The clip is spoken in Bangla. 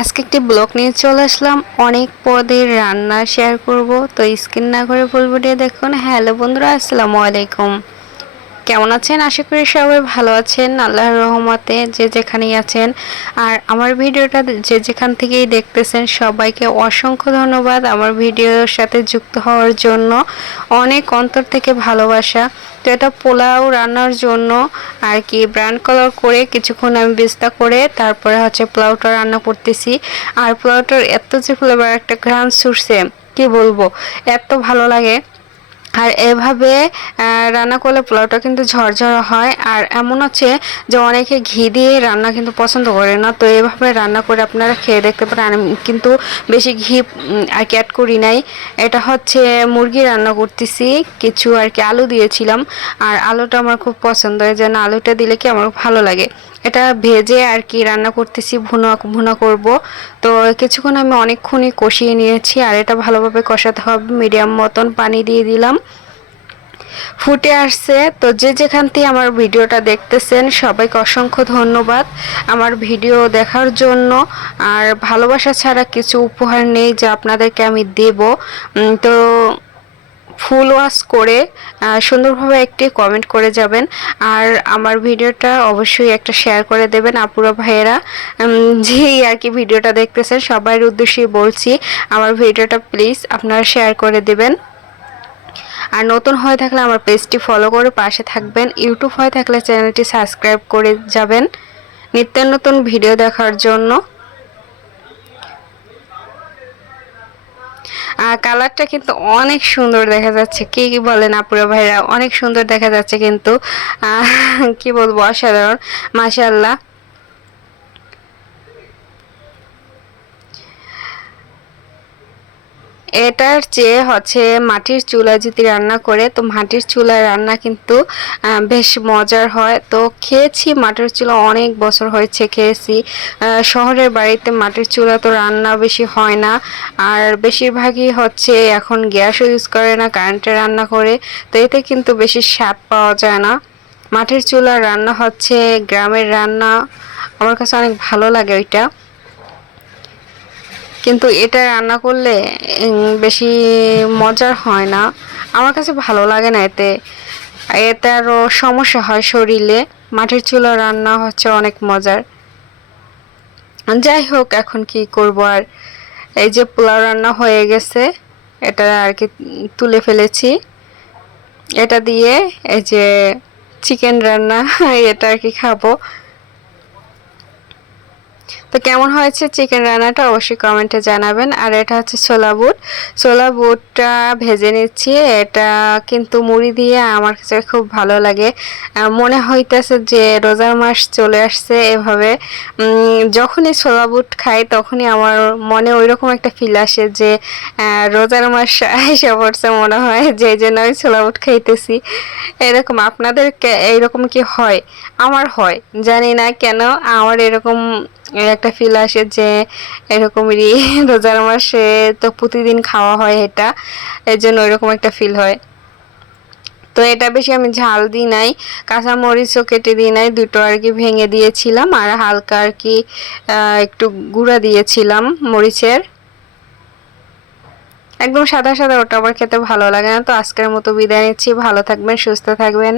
আজকে একটি ব্লগ নিয়ে চলে আসলাম। অনেক পদের রান্না শেয়ার করব, তো স্কিপ না করে ফুল ভিডিও দেখুন। হ্যালো বন্ধুরা, আসসালামু আলাইকুম। কেমন আছেন? আশা করি সবাই ভালো আছেন আল্লাহর রহমতে, যে যেখানেই আছেন। আর আমার ভিডিওটা যে যেখান থেকেই দেখতেছেন সবাইকে অসংখ্য ধন্যবাদ আমার ভিডিওর সাথে যুক্ত হওয়ার জন্য। অনেক অন্তর থেকে ভালোবাসা। তো এটা পোলাও রান্নার জন্য আর কি ব্রাউন কালার করে কিছুক্ষণ আমি বেস্তা করে তারপরে পোলাওটা রান্না করতেছি। আর পোলাওটার এত যে ফ্লেভার একটা ঘ্রাণ ছুটছে, কি বলবো, এত ভালো লাগে। আর এভাবে রান্না করলে পোলাওটা কিন্তু ঝরঝরা হয়। আর এমন হচ্ছে যে অনেকে ঘি দিয়ে রান্না কিন্তু পছন্দ করে না, তো এভাবে রান্না করে আপনারা খেয়ে দেখতে পারেন। আমি কিন্তু বেশি ঘি আর কি অ্যাড করি নাই। এটা হচ্ছে মুরগি রান্না করতেছি, কিছু আর কি আলু দিয়েছিলাম। আর আলুটা আমার খুব পছন্দ, এই জন্য আলুটা দিলে কি আমার ভালো লাগে। এটা ভেজে আর কি রান্না করতেছি, ভুনা ভুনা করব। তো কিছুক্ষণ আমি অনেকক্ষণই কষিয়ে নিয়েছি। আর এটা ভালোভাবে কষাতে হবে, মিডিয়াম মতন পানি দিয়ে দিলাম, ফুটে আসছে। তো যে যেখান থেকে আমার ভিডিওটা দেখতেছেন সবাইকে অসংখ্য ধন্যবাদ আমার ভিডিও দেখার জন্য। আর ভালোবাসা ছাড়া কিছু উপহার নেই যে আপনাদেরকে আমি দেব। তো ফুল ওয়াশ করে সুন্দরভাবে একটি কমেন্ট করে যাবেন। আর আমার ভিডিওটা অবশ্যই একটা শেয়ার করে দেবেন আপুরা ভাইয়েরা, যেই আর কি ভিডিওটা দেখতেছেন সবার উদ্দেশ্যেই বলছি, আমার ভিডিওটা প্লিজ আপনারা শেয়ার করে দেবেন। আর নতুন হয়ে থাকলে আমার পেজটি ফলো করে পাশে থাকবেন, ইউটিউব হয়ে থাকলে চ্যানেলটি সাবস্ক্রাইব করে যাবেন নিত্য নতুন ভিডিও দেখার জন্য। আর কালারটা কিন্তু অনেক সুন্দর দেখা যাচ্ছে, কি কি বলেন আপুরা ভাইরা, অনেক সুন্দর দেখা যাচ্ছে কিন্তু কি বলবো, অসাধারণ, মাশাআল্লাহ। এটার চেয়ে মাটির চুলায় যদি রান্না করে, তো মাটির চুলায় রান্না কিন্তু বেশ মজার হয়। তো খেয়েছি মাটির চুলা, অনেক বছর হয়েছে খেয়েছি। শহরের বাড়িতে মাটির চুলা তো রান্না বেশি হয় না, আর বেশিরভাগই এখন গ্যাসও ইউজ করে না, কারেন্টে রান্না করে। তো এতে কিন্তু বেশি স্বাদ পাওয়া যায় না। মাটির চুলার রান্না গ্রামের রান্না, আমার কাছে অনেক ভালো লাগে ওইটা। কিন্তু এটা রান্না করলে বেশি মজার হয় না, আমার কাছে ভালো লাগে না। এতে এতে আরও সমস্যা হয় শরীরে। মাটির চুলা রান্না অনেক মজার। যাই হোক, এখন কি করব আর। এই যে পোলাও রান্না হয়ে গেছে, এটা আর কি তুলে ফেলেছি। এটা দিয়ে এই যে চিকেন রান্না এটা আর কি খাবো। তো কেমন হয়েছে চিকেন রান্নাটা অবশ্যই কমেন্টে জানাবেন। আর এটা ছোলা বুট, ছোলা বুটটা ভেজে নিচ্ছি। এটা কিন্তু মুড়ি দিয়ে আমার কাছে খুব ভালো লাগে। মনে হইতেছে যে রোজার মাস চলে আসছে। এভাবে যখনই ছোলা বুট খাই তখনই আমার মনে ওইরকম একটা ফিল আসে যে রোজার মাস এসে পড়ছে, মনে হয় যে এই জন্য আমি ছোলা বুট খাইতেছি। এরকম আপনাদের এইরকম কি হয়? আমার হয়, জানি না কেন আমার এরকম একটা ফিল আসে যে এরকমই রোজার মাসে তো প্রতিদিন খাওয়া হয় এটা, এর জন্য ওইরকম একটা ফিল হয়। তো এটা বেশি আমি ঝাল দিই নাই, কাঁচা মরিচও কেটে দিই নাই, দুটো আর কি ভেঙে দিয়েছিলাম। আর হালকা আর কি একটু গুঁড়া দিয়েছিলাম মরিচের, একদম সাদা সাদা। ওটা আবার খেতে ভালো লাগে না। তো আজকের মতো বিদায় নিচ্ছি, ভালো থাকবেন, সুস্থ থাকবেন।